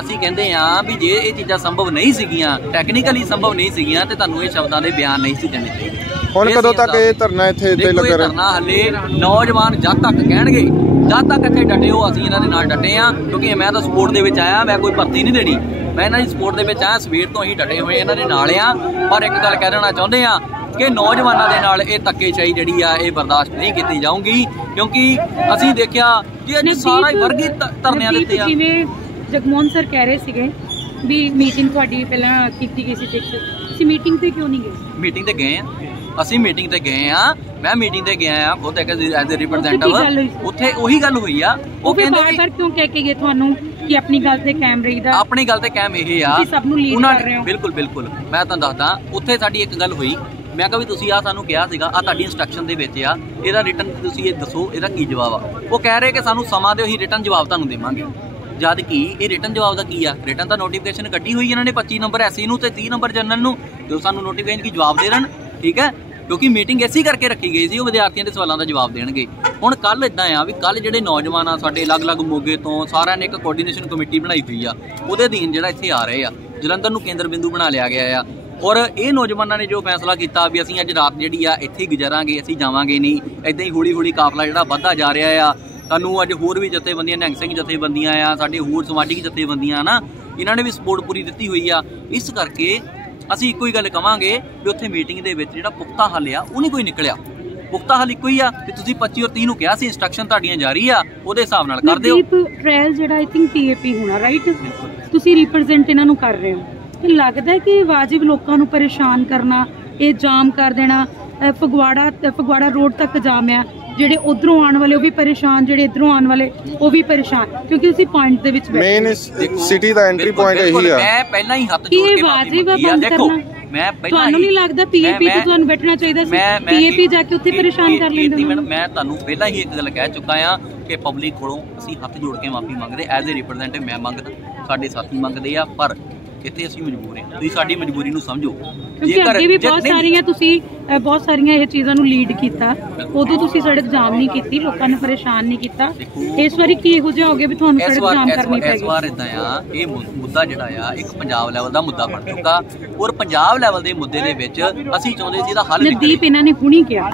ਅਸੀਂ ਕਹਿੰਦੇ ਆ ਵੀ ਜੇ ਇਹ ਚੀਜ਼ਾਂ ਸੰਭਵ ਨਹੀਂ ਸੀਗੀਆਂ, ਟੈਕਨੀਕਲੀ ਸੰਭਵ ਨਹੀਂ ਸੀਗੀਆਂ, ਤੇ ਤੁਹਾਨੂੰ ਇਹ ਸ਼ਬਦਾਂ ਦੇ ਬਿਆਨ ਨਹੀਂ ਸੀ ਦੇਣੇ ਚਾਹੀਦੇ। ਹੁਣ ਕਦੋਂ ਤੱਕ ਇਹ ਧਰਨਾ ਇੱਥੇ ਲੱਗਾ ਧਰਨਾ ਹਲੇ ਨੌਜਵਾਨ ਜਦ ਤੱਕ ਕਹਿਣਗੇ, ਜਦ ਤੱਕ ਇੱਥੇ ਡਟੇ ਹੋ, ਅਸੀਂ ਇਹਨਾਂ ਦੇ ਨਾਲ ਡਟੇ ਆ, ਕਿਉਂਕਿ ਮੈਂ ਤਾਂ ਸਪੋਰਟ ਦੇ ਵਿੱਚ ਆਇਆ, ਮੈਂ ਕੋਈ ਭਰਤੀ ਨਹੀਂ ਦੇਣੀ, ਮੈਂ ਇਹਨਾਂ ਦੀ ਸਪੋਰਟ ਦੇ ਵਿੱਚ ਆਇਆ, ਸਵੇਰ ਤੋਂ ਅਸੀਂ ਡਟੇ ਹੋਏ ਇਹਨਾਂ ਦੇ ਨਾਲ ਆ। ਪਰ ਇੱਕ ਗੱਲ ਕਹਿ ਦੇਣਾ ਚਾਹੁੰਦੇ ਆ ਕਿ ਨੌਜਵਾਨਾਂ ਦੇ ਨਾਲ ਇਹ ਧੱਕੇਸ਼ਾਹੀ ਜਿਹੜੀ ਆ ਇਹ ਬਰਦਾਸ਼ਤ ਨਹੀਂ ਕੀਤੀ ਜਾਊਗੀ, ਕਿਉਂਕਿ ਅਸੀਂ ਦੇਖਿਆ ਕਿ ਸਾਰਾ ਵਰਗੀ ਧਰਨਿਆਂ ਦਿੱਤੇ ਆ। ਜਿਵੇਂ ਜਗਮੋਹਨ ਸਰ ਕਹਿ ਰਹੇ ਸੀਗੇ ਵੀ ਮੀਟਿੰਗ ਤੁਹਾਡੀ ਪਹਿਲਾਂ ਕੀਤੀ ਗਈ ਸੀ, ਤੁਸੀਂ ਮੀਟਿੰਗ ਤੇ ਕਿਉਂ ਨਹੀਂ ਗਏ? ਮੀਟਿੰਗ ਤੇ ਗਏ ਆ, ਅਸੀਂ ਮੀਟਿੰਗ ਤੇ ਗਏ ਆ, ਮੈਂ ਮੀਟਿੰਗ ਤੇ ਗਿਆ ਆ ਖੁਦ ਐਜ਼ ਅ ਰਿਪਰੈਜ਼ੈਂਟੇਟਿਵ। ਉੱਥੇ ਉਹੀ ਗੱਲ ਹੋਈ ਆ, ਉਹ ਕਹਿੰਦੇ ਬਾਰ-ਬਾਰ ਕਿਉਂ ਕਹਿ ਕੇ ਗਏ ਤੁਹਾਨੂੰ ਕਿ ਆਪਣੀ ਗੱਲ ਤੇ ਕਾਇਮ ਰਹੀਦਾ? ਆਪਣੀ ਗੱਲ ਤੇ ਕਾਇਮ ਇਹ ਆ, ਸਭ ਨੂੰ ਲੀਡ ਕਰ ਰਹੇ ਹੋ। ਬਿਲਕੁਲ ਬਿਲਕੁਲ, ਮੈਂ ਤੁਹਾਨੂੰ ਦੱਸਦਾ, ਉੱਥੇ ਸਾਡੀ ਇੱਕ ਗੱਲ ਹੋਈ, ਮੈਂ ਕਿਹਾ ਵੀ ਤੁਸੀਂ ਆ ਸਾਨੂੰ ਕਿਹਾ ਸੀਗਾ, ਆ ਤੁਹਾਡੀ ਇੰਸਟਰਕਸ਼ਨ ਦੇ ਵਿੱਚ ਆ, ਇਹਦਾ ਰਿਟਨ ਤੁਸੀਂ ਇਹ ਦੱਸੋ ਇਹਦਾ ਕੀ ਜਵਾਬ ਆ। ਉਹ ਕਹਿ ਰਹੇ ਕਿ ਸਾਨੂੰ ਸਮਾਂ ਦਿਓ, ਅਸੀਂ ਰਿਟਨ ਜਵਾਬ ਤੁਹਾਨੂੰ ਦੇਵਾਂਗੇ। ਜਦ ਕਿ ਇਹ ਰਿਟਨ ਜਵਾਬ ਦਾ ਕੀ ਆ, ਰਿਟਨ ਤਾਂ ਨੋਟੀਫਿਕੇਸ਼ਨ ਕੱਢੀ ਹੋਈ ਇਹਨਾਂ ਨੇ 25 ਨੰਬਰ ਐਸਸੀ ਨੂੰ ਤੇ 30 ਨੰਬਰ ਜਨਰਲ ਨੂੰ, ਜੋ ਸਾਨੂੰ ਨੋਟੀਫਿਕੇਸ਼ਨ ਕੀ ਜਵਾਬ ਦੇ ਦੇਣ, ਠੀਕ ਹੈ, ਕਿਉਂਕਿ ਮੀਟਿੰਗ ਐਸੀ ਕਰਕੇ ਰੱਖੀ ਗਈ ਸੀ ਉਹ ਵਿਦਿਆਰਥੀਆਂ ਦੇ ਸਵਾਲਾਂ ਦਾ ਜਵਾਬ ਦੇਣਗੇ। ਹੁਣ ਕੱਲ ਇਦਾਂ ਆ ਵੀ ਕੱਲ ਜਿਹੜੇ ਨੌਜਵਾਨ ਆ ਸਾਡੇ ਅਲੱਗ-ਅਲੱਗ ਮੋਗੇ ਤੋਂ ਸਾਰਿਆਂ ਨੇ ਇੱਕ ਕੋਆਰਡੀਨੇਸ਼ਨ ਕਮੇਟੀ ਬਣਾਈ ਹੋਈ ਆ, ਉਹਦੇ ਅਧੀਨ ਜਿਹੜਾ ਇੱਥੇ ਆ ਰਹੇ ਆ, ਜਲੰਧਰ ਨੂੰ ਕੇਂਦਰ ਬਿੰਦੂ ਬਣਾ ਲਿਆ ਗਿਆ ਆ। ਔਰ ਇਹ ਨੌਜਵਾਨਾਂ ਨੇ ਜੋ ਫੈਸਲਾ ਕੀਤਾ ਵੀ ਅਸੀਂ ਅੱਜ ਰਾਤ ਜਿਹੜੀ ਆ ਇੱਥੇ ਹੀ ਗੁਜ਼ਾਰਾਂਗੇ, ਅਸੀਂ ਜਾਵਾਂਗੇ ਨਹੀਂ, ਇੱਦਾਂ ਹੀ ਹੌਲੀ-ਹੌਲੀ ਕਾਫਲਾ ਜਿਹੜਾ ਵੱਧਦਾ ਜਾ ਰਿਹਾ ਆ। ਸਾਨੂੰ ਅੱਜ ਹੋਰ ਵੀ ਜਥੇਬੰਦੀਆਂ, ਨਿਹੰਗ ਸਿੰਘ ਜਥੇਬੰਦੀਆਂ ਆ, ਸਾਡੇ ਹੋਰ ਸਮਾਜਿਕ ਜਥੇਬੰਦੀਆਂ ਨਾ, ਇਹਨਾਂ ਨੇ ਵੀ ਸਪੋਰਟ ਪੂਰੀ ਦਿੱਤੀ ਹੋਈ ਆ। ਇਸ ਕਰਕੇ ਅਸੀਂ ਇੱਕੋ ਹੀ ਗੱਲ ਕਵਾਂਗੇ ਵੀ ਉੱਥੇ ਮੀਟਿੰਗ ਦੇ ਵਿੱਚ ਜਿਹੜਾ ਪੁਖਤਾ ਹੱਲ ਆ ਉਹ ਨਹੀਂ ਕੋਈ ਨਿਕਲਿਆ। ਪੁਖਤਾ ਹੱਲ ਇੱਕੋ ਹੀ ਆ ਕਿ ਤੁਸੀਂ 25 ਔਰ 30 ਨੂੰ ਕਿਹਾ ਸੀ, ਇੰਸਟਰਕਸ਼ਨ ਤੁਹਾਡੀਆਂ ਜਾਰੀ ਆ, ਉਹਦੇ ਹਿਸਾਬ ਨਾਲ ਕਰ ਦਿਓ। ਟ੍ਰਾਇਲ ਜਿਹੜਾ ਆਈ ਥਿੰਕ ਪੀਏਪੀ ਹੋਣਾ, ਰਾਈਟ? ਤੁਸੀਂ ਰਿਪਰੈਜ਼ੈਂਟ ਇਹਨਾਂ ਨੂੰ ਕਰ ਰਹੇ ਹੋ, ਤੇ ਲੱਗਦਾ ਹੈ ਕਿ ਵਾਜਿਬ ਲੋਕਾਂ ਨੂੰ ਪਰੇਸ਼ਾਨ ਕਰਨਾ, ਇਹ ਜਾਮ ਕਰ ਦੇਣਾ, ਫਗਵਾੜਾ ਰੋਡ ਤੱਕ ਜਾਮ ਆ, ਜਿਹੜੇ ਉਧਰੋਂ ਆਉਣ ਵਾਲੇ ਉਹ ਵੀ ਪਰੇਸ਼ਾਨ, ਜਿਹੜੇ ਇਧਰੋਂ ਆਉਣ ਵਾਲੇ ਉਹ ਵੀ ਪਰੇਸ਼ਾਨ, ਕਿਉਂਕਿ ਤੁਸੀਂ ਪੁਆਇੰਟ ਦੇ ਵਿੱਚ ਮੇਨ ਸਿਟੀ ਦਾ ਐਂਟਰੀ ਪੁਆਇੰਟ ਇਹੀ ਆ। ਮੈਂ ਪਹਿਲਾਂ ਹੀ ਹੱਥ ਜੋੜ ਕੇ ਮਾਫੀ ਮੰਗੀ ਆ। ਦੇਖੋ ਮੈਂ ਪਹਿਲਾਂ ਤੁਹਾਨੂੰ ਨਹੀਂ ਲੱਗਦਾ ਪੀਏਪੀ ਤੇ ਤੁਹਾਨੂੰ ਬੈਠਣਾ ਚਾਹੀਦਾ ਸੀ? ਪੀਏਪੀ ਜਾ ਕੇ ਉੱਥੇ ਪਰੇਸ਼ਾਨ ਕਰ ਲੈਂਦੇ ਹੋ। ਮੈਂ ਤੁਹਾਨੂੰ ਪਹਿਲਾਂ ਹੀ ਇੱਕ ਗੱਲ ਕਹਿ ਚੁੱਕਾ ਆ ਕਿ ਪਬਲਿਕ ਕੋਲੋਂ ਅਸੀਂ ਹੱਥ ਜੋੜ ਕੇ ਮਾਫੀ ਮੰਗਦੇ, ਐਜ਼ ਅ ਰਿਪਰੈਜ਼ੈਂਟੇਟਿਵ ਮੈਂ ਮੰਗਦਾ, ਸਾਡੇ ਸਾਥੀ ਮੰਗਦੇ ਆ, ਪਰ ਇੱਥੇ ਅਸੀਂ ਮਜਬੂਰ ਹਾਂ, ਤੁਸੀਂ ਸਾਡੀ ਮਜਬੂਰੀ ਨੂੰ ਸਮਝੋ। ਜੇਕਰ ਵੀ ਬਹੁਤ ਸਾਰੀਆਂ ਤੁਸੀਂ ਬਹੁਤ ਸਾਰੀਆਂ ਇਹ ਚੀਜ਼ਾਂ ਨੂੰ ਲੀਡ ਕੀਤਾ, ਉਦੋਂ ਤੁਸੀਂ ਸੜਕ ਜਾਮ ਨਹੀਂ ਕੀਤੀ, ਲੋਕਾਂ ਨੂੰ ਪਰੇਸ਼ਾਨ ਨਹੀਂ ਕੀਤਾ। ਇਸ ਵਾਰੀ ਕੀ ਇਹੋ ਜਿਹਾ ਹੋ ਗਿਆ ਵੀ ਤੁਹਾਨੂੰ ਸੜਕ ਜਾਮ ਕਰਨੀ ਪੈ ਗਈ? ਇਸ ਵਾਰ ਇਦਾਂ ਆ, ਇਹ ਮੁੱਦਾ ਜਿਹੜਾ ਆ ਇੱਕ ਪੰਜਾਬ ਲੈਵਲ ਦਾ ਮੁੱਦਾ ਬਣ ਚੁੱਕਾ, ਔਰ ਪੰਜਾਬ ਲੈਵਲ ਦੇ ਮੁੱਦੇ ਦੇ ਵਿੱਚ ਅਸੀਂ ਚਾਹੁੰਦੇ ਸੀ ਇਹਦਾ ਹੱਲ ਨਿਕਲੇ। ਨਵਦੀਪ ਇਹਨਾਂ ਨੇ ਹੁਣੀ ਕਿਹਾ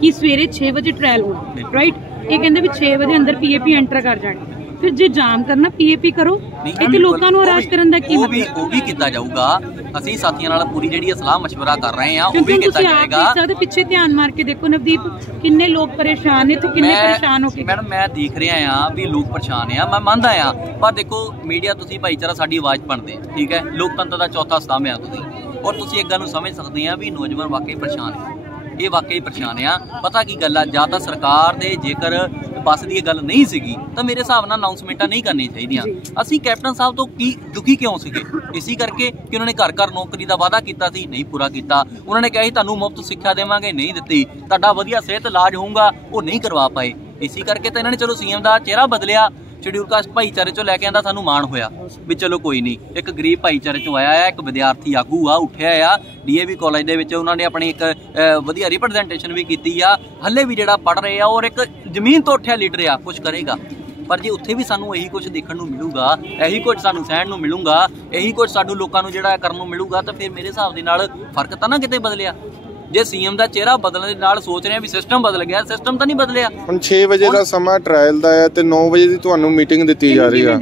ਕਿ ਸਵੇਰੇ 6 ਵਜੇ ਟ੍ਰਾਇਲ ਹੋਣਾ, ਰਾਈਟ? ਇਹ ਕਹਿੰਦੇ ਵੀ 6 ਵਜੇ ਅੰਦਰ ਪੀਏਪੀ ਐਂਟਰ ਕਰ ਜਾਣੀ, ਫਿਰ ਜੇ ਜਾਮ ਕਰਨਾ ਪੀਏਪੀ ਕਰੋ। ਇੱਥੇ ਲੋਕਾਂ ਨੂੰ ਹਰਾਸ ਕਰਨ ਦਾ ਕੀ ਮਤਲਬ? ਉਹ ਵੀ ਕੀਤਾ ਜਾਊਗਾ, ਅਸੀਂ ਸਾਥੀਆਂ ਨਾਲ ਪੂਰੀ ਜਿਹੜੀ ਸਲਾਹ ਮਸ਼ਵਰਾ ਕਰ ਰਹੇ ਆ, ਉਹ ਵੀ ਕੀਤਾ ਜਾਏਗਾ। ਤੁਸੀਂ ਪਿੱਛੇ ਧਿਆਨ ਮਾਰ ਕੇ ਦੇਖੋ ਨਵਦੀਪ, ਕਿੰਨੇ ਲੋਕ ਪਰੇਸ਼ਾਨ ਨੇ, ਤੇ ਕਿੰਨੇ ਪਰੇਸ਼ਾਨ ਹੋ ਕੇ। ਮੈਡਮ ਮੈਂ ਦੇਖ ਰਿਹਾ ਆ ਵੀ ਲੋਕ ਪਰੇਸ਼ਾਨ ਆ, ਮੈਂ ਮੰਨਦਾ ਆ, ਪਰ ਦੇਖੋ ਮੀਡੀਆ ਤੁਸੀਂ ਭਾਈਚਾਰਾ ਸਾਡੀ ਆਵਾਜ਼ ਬਣਦੇ, ਠੀਕ ਹੈ, ਲੋਕਤੰਤਰ ਦਾ ਚੌਥਾ स्तंभ ਆ ਤੁਸੀਂ, ਔਰ ਤੁਸੀਂ ਇੱਕ ਗੱਲ ਨੂੰ ਸਮਝ ਸਕਦੇ ਆ ਵੀ ਨੌਜਵਾਨ ਵਾਕਈ ਪਰੇਸ਼ਾਨ ਹੈ, ਇਹ ਵਾਕਈ ਪਰੇਸ਼ਾਨ ਆ। ਪਤਾ ਕੀ ਗੱਲ ਆ, ਜਾਂ ਤਾਂ ਸਰਕਾਰ ਦੇ ਜੇਕਰ ਬੱਸ ਦੀ ਇਹ ਗੱਲ ਨਹੀਂ ਸੀਗੀ ਤਾਂ ਮੇਰੇ ਹਿਸਾਬ ਨਾਲ ਅਨਾਉਂਸਮੈਂਟਾਂ ਨਹੀਂ ਕਰਨੀਆਂ ਚਾਹੀਦੀਆਂ। ਅਸੀਂ ਕੈਪਟਨ ਸਾਹਿਬ ਤੋਂ ਕੀ ਦੁਖੀ ਕਿਉਂ ਸੀਗੇ? ਇਸੇ ਕਰਕੇ ਕਿ ਉਹਨਾਂ ਨੇ ਘਰ ਘਰ ਨੌਕਰੀ ਦਾ ਵਾਅਦਾ ਕੀਤਾ ਸੀ, ਨਹੀਂ ਪੂਰਾ ਕੀਤਾ। ਉਹਨਾਂ ਨੇ ਕਿਹਾ ਸੀ ਤੁਹਾਨੂੰ ਮੁਫਤ ਸਿੱਖਿਆ ਦੇਵਾਂਗੇ, ਨਹੀਂ ਦਿੱਤੀ। ਤੁਹਾਡਾ ਵਧੀਆ ਸਿਹਤ ਇਲਾਜ ਹੋਊਗਾ, ਉਹ ਨਹੀਂ ਕਰਵਾ ਪਾਏ। ਇਸੇ ਕਰਕੇ ਤਾਂ ਇਹਨਾਂ ਨੇ ਚਲੋ ਸੀਐਮ ਦਾ ਚਿਹਰਾ ਬਦਲਿਆ, ਸ਼ਡਿਊਲ ਕਾਸਟ ਭਾਈਚਾਰੇ ਚੋਂ ਲੈ ਕੇ ਆਂਦਾ, ਸਾਨੂੰ ਮਾਣ ਹੋਇਆ ਵੀ ਚਲੋ ਕੋਈ ਨਹੀਂ, ਇੱਕ ਗਰੀਬ ਭਾਈਚਾਰੇ ਚੋਂ ਆਇਆ ਆ, ਇੱਕ ਵਿਦਿਆਰਥੀ ਆਗੂ ਆ, ਉੱਠਿਆ ਆ, ਡੀਏਵੀ ਕਾਲਜ ਦੇ ਵਿੱਚ ਉਹਨਾਂ ਨੇ ਆਪਣੀ ਇੱਕ ਵਧੀਆ ਰਿਪਰੈਜ਼ੈਂਟੇਸ਼ਨ ਵੀ ਕੀਤੀ ਆ, ਹੱਲੇ ਵੀ ਜਿਹੜਾ ਪੜ੍ਹ ਰਹੇ ਆ, ਔਰ ਇੱਕ ਜ਼ਮੀਨ ਤੋਂ ਉੱਠਿਆ ਲੀਡਰ ਆ, ਕੁਛ ਕਰੇਗਾ। ਪਰ ਜੇ ਉੱਥੇ ਵੀ ਸਾਨੂੰ ਇਹੀ ਕੁਝ ਦੇਖਣ ਨੂੰ ਮਿਲੂਗਾ, ਇਹੀ ਕੁਝ ਸਾਨੂੰ ਸਹਿਣ ਨੂੰ ਮਿਲੂਗਾ, ਇਹੀ ਕੁਝ ਸਾਨੂੰ ਲੋਕਾਂ ਨੂੰ ਜਿਹੜਾ ਕਰਨ ਨੂੰ ਮਿਲੂਗਾ, ਤਾਂ ਫਿਰ ਮੇਰੇ ਹਿਸਾਬ ਦੇ ਨਾਲ ਫਰਕ ਤਾਂ ਨਾ ਕਿਤੇ ਬਦਲਿਆ। ਜੇ ਸੀਐਮ ਦਾ ਚਿਹਰਾ ਬਦਲਣ ਦੇ ਨਾਲ ਸੋਚ ਰਹੇ ਆ ਵੀ ਸਿਸਟਮ ਬਦਲ ਗਿਆ, ਸਿਸਟਮ ਤਾਂ ਨਹੀਂ ਬਦਲਿਆ। ਹੁਣ 6 ਵਜੇ ਦਾ ਸਮਾਂ ਟ੍ਰਾਇਲ ਦਾ ਹੈ ਤੇ 9 ਵਜੇ ਦੀ ਤੁਹਾਨੂੰ ਮੀਟਿੰਗ ਦਿੱਤੀ ਜਾ ਰਹੀ ਆ।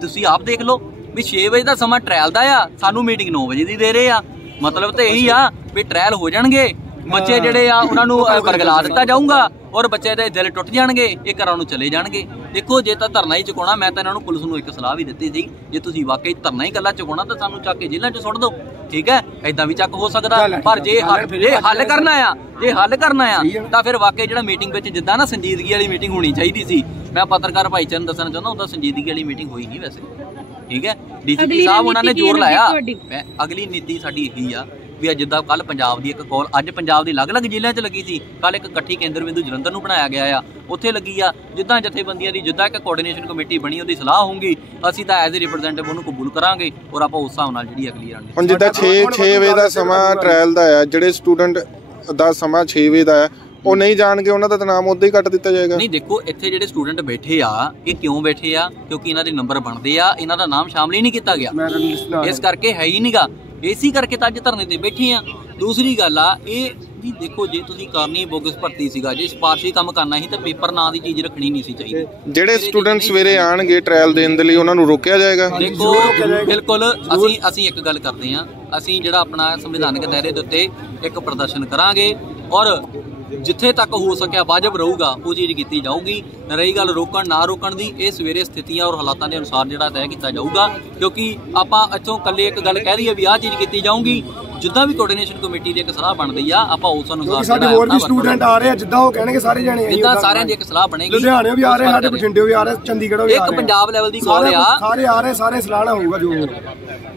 ਤੁਸੀਂ ਆਪ ਦੇਖ ਲਓ ਵੀ 6 ਵਜੇ ਦਾ ਸਮਾਂ ਟ੍ਰਾਇਲ ਦਾ ਆ, ਸਾਨੂੰ ਮੀਟਿੰਗ 9 ਵਜੇ ਦੀ ਦੇ ਰਹੇ ਆ। ਮਤਲਬ ਤਾਂ ਇਹੀ ਆ ਵੀ ਟ੍ਰਾਇਲ ਹੋ ਜਾਣਗੇ, ਬੱਚੇ ਜਿਹੜੇ ਆ ਉਹਨਾਂ ਨੂੰ ਬਰਗਲਾ ਦਿੱਤਾ ਜਾਊਗਾ ਔਰ ਬੱਚੇ ਦੇ ਦਿਲ ਟੁੱਟ ਜਾਣਗੇ, ਇਹ ਘਰਾਂ ਨੂੰ ਚਲੇ ਜਾਣਗੇ। ਦੇਖੋ ਜੇ ਤਾਂ ਧਰਨਾ ਹੀ ਚੁਕਾਉਣਾ, ਮੈਂ ਤਾਂ ਇਹਨਾਂ ਨੂੰ ਪੁਲਿਸ ਨੂੰ ਇੱਕ ਸਲਾਹ ਵੀ ਦਿੱਤੀ ਸੀ, ਜੇ ਤੁਸੀਂ ਵਾਕਈ ਧਰਨਾ ਹੀ ਇਕੱਲਾ ਚੁਕਾਉਣਾ ਤਾਂ ਸਾਨੂੰ ਚੱਕ ਕੇ ਜੇਲ੍ਹਾਂ 'ਚ ਸੁੱਟ ਦਿਓ, ਠੀਕ ਹੈ, ਏਦਾਂ ਵੀ ਚੱਕ ਹੋ ਸਕਦਾ। ਪਰ ਜੇ ਹੱਲ ਕਰਨਾ ਆ ਤਾਂ ਫਿਰ ਵਾਕਈ ਜਿਹੜਾ ਮੀਟਿੰਗ ਵਿੱਚ ਜਿੱਦਾਂ ਨਾ ਸੰਜੀਦਗੀ ਵਾਲੀ ਮੀਟਿੰਗ ਹੋਣੀ ਚਾਹੀਦੀ ਸੀ। ਮੈਂ ਪੱਤਰਕਾਰ ਭਾਈਚਾਰੇ ਨੂੰ ਦੱਸਣਾ ਚਾਹੁੰਦਾ, ਉਹਦਾ ਸੰਜੀਦਗੀ ਵਾਲੀ ਮੀਟਿੰਗ ਹੋਈ ਨਹੀਂ ਵੈਸੇ, ਠੀਕ ਹੈ। ਡੀਸੀਪੀ ਸਾਹਿਬ ਉਹਨਾਂ ਨੇ ਜ਼ੋਰ ਲਾਇਆ। ਅਗਲੀ ਨੀਤੀ ਸਾਡੀ ਇਹੀ ਆ ਵੀ ਜਿੱਦਾਂ ਕੱਲ ਪੰਜਾਬ ਦੀ ਇੱਕ ਕਾਲ, ਅੱਜ ਪੰਜਾਬ ਦੀ ਅਲੱਗ-ਅਲੱਗ ਜ਼ਿਲ੍ਹਿਆਂ 'ਚ ਲੱਗੀ ਸੀ, ਕੱਲ ਇੱਕ ਇਕੱਠੀ ਕੇਂਦਰ ਬਿੰਦੂ ਜਲੰਧਰ ਨੂੰ ਬਣਾਇਆ ਗਿਆ ਆ, ਉੱਥੇ ਲੱਗੀ ਆ। ਜਿੱਦਾਂ ਜਥੇਬੰਦੀਆਂ ਦੀ ਜਿੱਦਾਂ ਇੱਕ ਕੋਆਰਡੀਨੇਸ਼ਨ ਕਮੇਟੀ ਬਣੀ, ਉਹਦੀ ਸਲਾਹ ਹੋਊਗੀ, ਅਸੀਂ ਤਾਂ ਐਜ਼ ਏ ਰਿਪਰੈਜ਼ੈਂਟੇਟਿਵ ਉਹਨੂੰ ਕਬੂਲ ਕਰਾਂਗੇ ਔਰ ਆਪਾਂ ਉਸ ਹਿਸਾਬ ਨਾਲ ਜਿਹੜੀ ਅਗਲੀ ਰਣਨੀਤੀ। ਹੁਣ ਜਿੱਦਾਂ 6 ਵਜੇ ਦਾ ਸਮਾਂ ਟ੍ਰਾਇਲ ਦਾ ਆ, ਜਿਹੜੇ ਸਟੂਡੈਂਟ ਦਾ ਸਮਾਂ 6 ਵਜੇ ਦਾ ਆ, ਉਹ ਨਹੀਂ ਜਾਣਗੇ, ਉਹਨਾਂ ਦਾ ਨਾਮ ਉਦਾਂ ਹੀ ਕੱਟ ਦਿੱਤਾ ਜਾਏਗਾ। ਨਹੀਂ ਦੇਖੋ, ਇੱਥੇ ਜਿਹੜੇ ਸਟੂਡੈਂਟ ਬੈਠੇ ਆ, ਇਹ ਕਿਉਂ ਬੈਠੇ ਆ? ਕਿਉਂਕਿ ਇਹਨਾਂ ਦੇ ਨੰਬਰ ਬਣਦੇ ਆ, ਇਹਨਾਂ ਦਾ ਨਾਮ ਸ਼ਾਮਲ ਹੀ ਨਹੀਂ ਕੀਤਾ ਗਿਆ, ਇਸ ਕਰਕੇ ਹੈ ਹੀ ਨਹੀਂਗਾ, ਇਸੇ ਕਰਕੇ ਤਾਂ ਅੱਜ ਧਰਨੇ ਤੇ ਬੈਠੇ ਆ। ਦੂਸਰੀ ਗੱਲ ਆ ਇਹ ਵੀ ਦੇਖੋ, ਜੇ ਤੁਸੀਂ ਕਰਨੀ ਬੋਗਸ ਭਰਤੀ ਸੀਗਾ, ਜੇ ਸਿਫਾਰਸ਼ੀ ਕੰਮ ਕਰਨਾ ਸੀ ਤਾਂ ਪੇਪਰ ਨਾਂ ਦੀ ਚੀਜ਼ ਰੱਖਣੀ ਨਹੀਂ ਸੀ ਚਾਹੀਦੀ। ਜਿਹੜੇ ਸਟੂਡੈਂਟ ਸਵੇਰੇ ਆਣਗੇ ਟ੍ਰਾਇਲ ਦੇਣ ਦੇ ਲਈ, ਉਹਨਾਂ ਨੂੰ ਰੋਕਿਆ ਜਾਏਗਾ? ਦੇਖੋ ਬਿਲਕੁਲ, ਅਸੀਂ ਇੱਕ ਗੱਲ ਕਰਦੇ ਆ, ਅਸੀਂ ਜਿਹੜਾ ਆਪਣਾ ਸੰਵਿਧਾਨਕ ਦਾਇਰੇ ਦੇ ਉੱਤੇ ਇੱਕ ਪ੍ਰਦਰਸ਼ਨ ਕਰਾਂਗੇ ਔਰ ਜਿੱਥੇ ਤੱਕ ਹੋ ਸਕਿਆ ਵਾਜਬ ਰਹੂਗਾ ਉਹ ਚੀਜ਼ ਕੀਤੀ ਜਾਊਗੀ। ਰਹੀ ਗੱਲ ਰੋਕਣ ਨਾ ਰੋਕਣ ਦੀ, ਇਹ ਸਵੇਰੇ ਸਥਿਤੀਆਂ ਔਰ ਹਾਲਾਤਾਂ ਦੇ ਅਨੁਸਾਰ ਜਿਹੜਾ ਤੈਅ ਕੀਤਾ ਜਾਊਗਾ, ਕਿਉਂਕਿ ਆਪਾਂ ਇੱਥੋਂ ਇਕੱਲੇ ਇੱਕ ਗੱਲ ਕਹਿ ਦਈਏ ਵੀ ਆਹ ਚੀਜ਼ ਕੀਤੀ ਜਾਊਗੀ, ਜਿੱਦਾਂ ਵੀ ਕੋਆਰਡੀਨੇਸ਼ਨ ਕਮੇਟੀ ਦੀ ਇੱਕ ਸਲਾਹ ਬਣਦੀ ਆ, ਆਪਾਂ ਉਸ ਅਨੁਸਾਰ ਸਾਡੇ ਹੋਰ ਵੀ ਸਟੂਡੈਂਟ ਆ ਰਹੇ ਆ, ਜਿੱਦਾਂ ਉਹ ਕਹਿਣਗੇ ਸਾਰੇ ਜਾਣੇ, ਜਿੱਦਾਂ ਸਾਰਿਆਂ ਦੀ ਇੱਕ ਸਲਾਹ ਬਣੇਗੀ। ਲੁਧਿਆਣੇ ਵੀ ਆ ਰਹੇ, ਸਾਡੇ ਬਠਿੰਡੇ ਵੀ ਆ ਰਹੇ, ਚੰਡੀਗੜ੍ਹ ਵੀ ਆ ਰਹੇ, ਇੱਕ ਪੰਜਾਬ ਲੈਵਲ ਦੀ ਕਾਲ ਆ, ਸਾਰੇ ਆ ਰਹੇ, ਸਾਰੇ ਸਲਾਹ ਨਾਲ ਹੋਊਗਾ। ਜੋ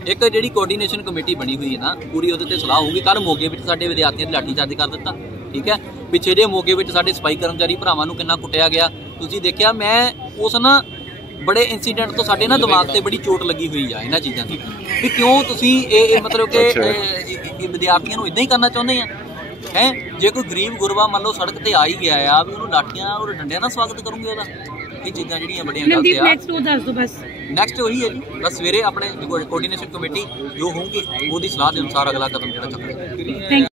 ਇੱਕ ਜਿਹੜੀ ਕੋਆਰਡੀਨੇਸ਼ਨ ਕਮੇਟੀ ਬਣੀ ਹੋਈ ਹੈ ਨਾ ਪੂਰੀ, ਉਹਦੇ ਤੇ ਸਲਾਹ ਹੋਊਗੀ। ਕੱਲ ਮੋਗੇ ਵਿੱਚ ਸਾਡੇ ਵਿਦਿਆਰਥੀਆਂ ਦੇ ਲਾਠੀਚਾਰਜ ਕਰ ਦਿੱਤਾ, ਠੀਕ ਹੈ। ਪਿੱਛੇ ਜੇ ਮੋਗੇ ਵਿੱਚ ਸਾਡੇ ਸਫਾਈ ਕਰਮਚਾਰੀ ਭਰਾਵਾਂ ਨੂੰ ਕਿੰਨਾ ਕੁੱਟਿਆ ਗਿਆ ਤੁਸੀਂ ਦੇਖਿਆ। ਮੈਂ ਉਸ ਨਾ ਬੜੇ ਇਨਸੀਡੈਂਟ ਤੋਂ ਸਾਡੇ ਨਾ ਦਿਮਾਗ ਤੇ ਬੜੀ ਚੋਟ ਲੱਗੀ ਹੋਈ ਆ ਇਹਨਾਂ ਚੀਜ਼ਾਂ ਦੀ, ਵੀ ਕਿਉਂ ਤੁਸੀਂ ਇਹ ਮਤਲਬ ਕਿ ਵਿਦਿਆਰਥੀਆਂ ਨੂੰ ਇਦਾਂ ਹੀ ਕਰਨਾ ਚਾਹੁੰਦੇ ਆ ਹੈ। ਜੇ ਕੋਈ ਗਰੀਬ ਗੁਰਬਾ ਮੰਨ ਲਓ ਸੜਕ ਤੇ ਆ ਹੀ ਗਿਆ ਆ, ਵੀ ਉਹਨੂੰ ਲਾਠੀਆਂ ਔਰ ਡੰਡਿਆਂ ਨਾਲ ਸਵਾਗਤ ਕਰੂੰਗੇ ਉਹਦਾ? ਇਹ ਚੀਜ਼ਾਂ ਜਿਹੜੀਆਂ ਬੜੀਆਂ ਗਲਤ ਆ। ਨੈਕਸਟ ਉਹੀ ਹੈ ਜੀ, ਬਸ ਸਵੇਰੇ ਆਪਣੇ ਕੋਆਰਡੀਨੇਸ਼ਨ ਕਮੇਟੀ ਜੋ ਹੋਊਗੀ ਉਹਦੀ ਸਲਾਹ ਦੇ ਅਨੁਸਾਰ ਅਗਲਾ ਕਦਮ ਜਿਹੜਾ ਚੱਕੇਗਾ।